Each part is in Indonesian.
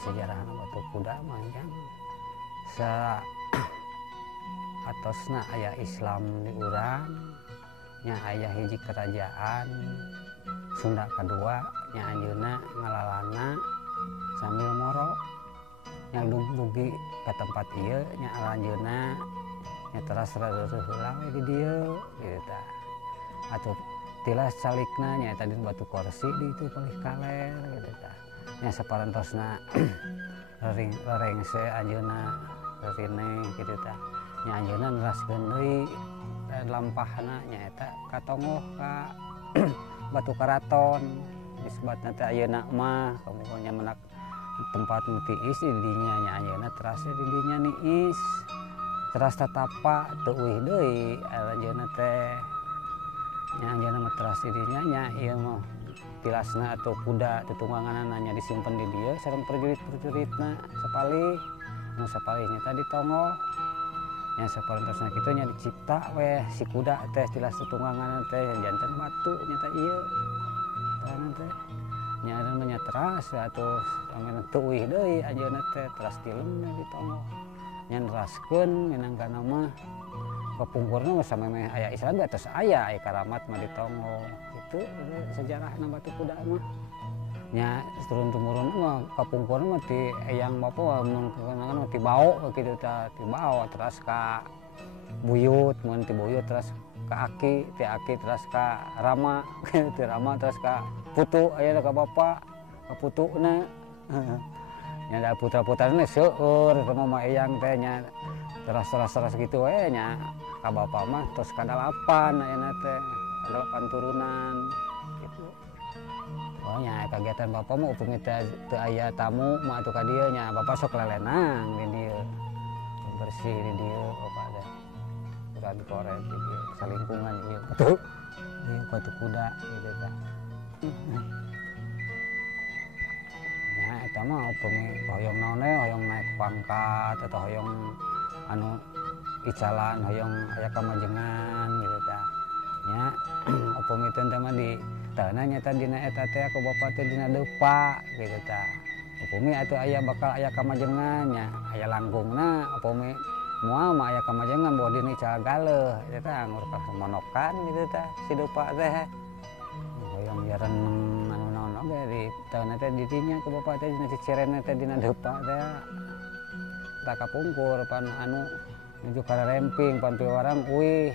sejarah batu kuda mah kan sa atosna aya Islam di urang nya aya hiji kerajaan Sunda kedua nya anjeunna ngalalana sambil moro yang dugi ke tempat ieu nya alanjeunna nya teras rareuh heula we di dieu gitu tah atuh tilas calikna nya eta di batu kursi di itu palih kaler gitu tah nya saparentosna rerengse anjeunna rerine gitu tah nya anjeunna neraskeun deui lampahna nya eta katongoh ka batu karaton disebutna teh ayeuna mah kamunya menak tempat nu tiis di dinya nya ayeuna terasnya di dinya niis teras tatapa teu euih deui ayeuna teh nya anjeunna mah teras di dinya nya ieu mah tilasna atau kuda tutungganganna nya disimpen di dieu sareng prajurit-prajuritna sapalih nu sapalihnya tadi tongoh nya saparentosna kitu nya dicipta weh si kuda teh tilas tutungganganna teh janten batu nya teh ieu tah teh nya ayeuna nya teras atuh sampeyan teu euih deui ajeuna teh teras tilem nya ditongoh nya neraskeun minangkana mah kapungkurna mah samemeh aya Islam atos aya karamat mah ditongoh itu sejarahna batu kuda mah nya turun-temurun mah kapungkurna mah ti eyang bapa mun kenangan mah ti bao kitu tah ti bao teras ka buyut mun ti buyut teras ka aki ti aki teras ka rama ti rama teras ka putu aya ka bapa ka putuna nya da putra-putrana seueur kono mah eyang teh nya teras kitu we nya ka bapa mah tos ka 8 ayeuna teh 8 turunan gitu. Oh nya kagiatan bapa mah upami teu aya tamu mah atuh ka dieu nya bapa sok lelenang di dieu bersih di dieu bapa teh urang koret di dieu salingkungan ieu batu kuda gitu tah nya eta mah upami hoyong naon hoyong naik pangkat atau hoyong anu icalan hoyong aya kamajengan gitu tah nya upami teu teh mah di tana nyata dina eta teh ku bapa teh dina deupa gitu tah upami atuh aya bakal aya kamajengan nya aya langgungna upami moal mah aya kamajengan bawa dina ical galeuh eta teh anggur monokan gitu tah si deupa teh hoyong jaran anu naon oge di tana teh di dinya ku bapa teh dina cicirena teh dina deupa teh tak kapungkur pan anu nuju ka remping pan piwarang uih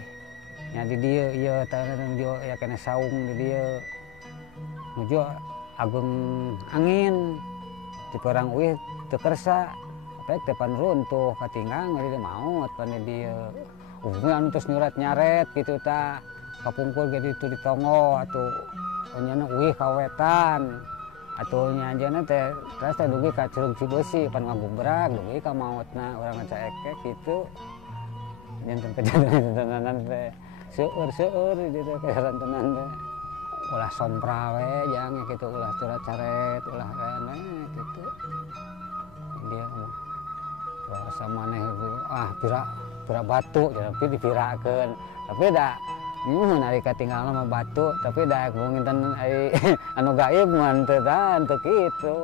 nya di dieu ieu tah nuju aya kene saung di dieu nuju agung angin di perang uih teu kersa apek teh pan runtuh katinggang di maot pan di dieu anu terus nyurat nyaret gitu tah kapungkur ge ditu ditongo atuh onyana uih kawetan atuh nya anjeunna teh terus teh dugi ka Curug Cibeusi pan ngagubrak dugi ka maotna urang ngacaekek kitu janten kejadian teh seueur di dieu keherantenan teh ulah sompra we jang kitu ulah curat caret ulah kene kitu dia mah rasa maneh pira batu tapi dipirakeun tapi da ari katinggalna mah batu tapi da nginten ai anu gaib mah teu kitu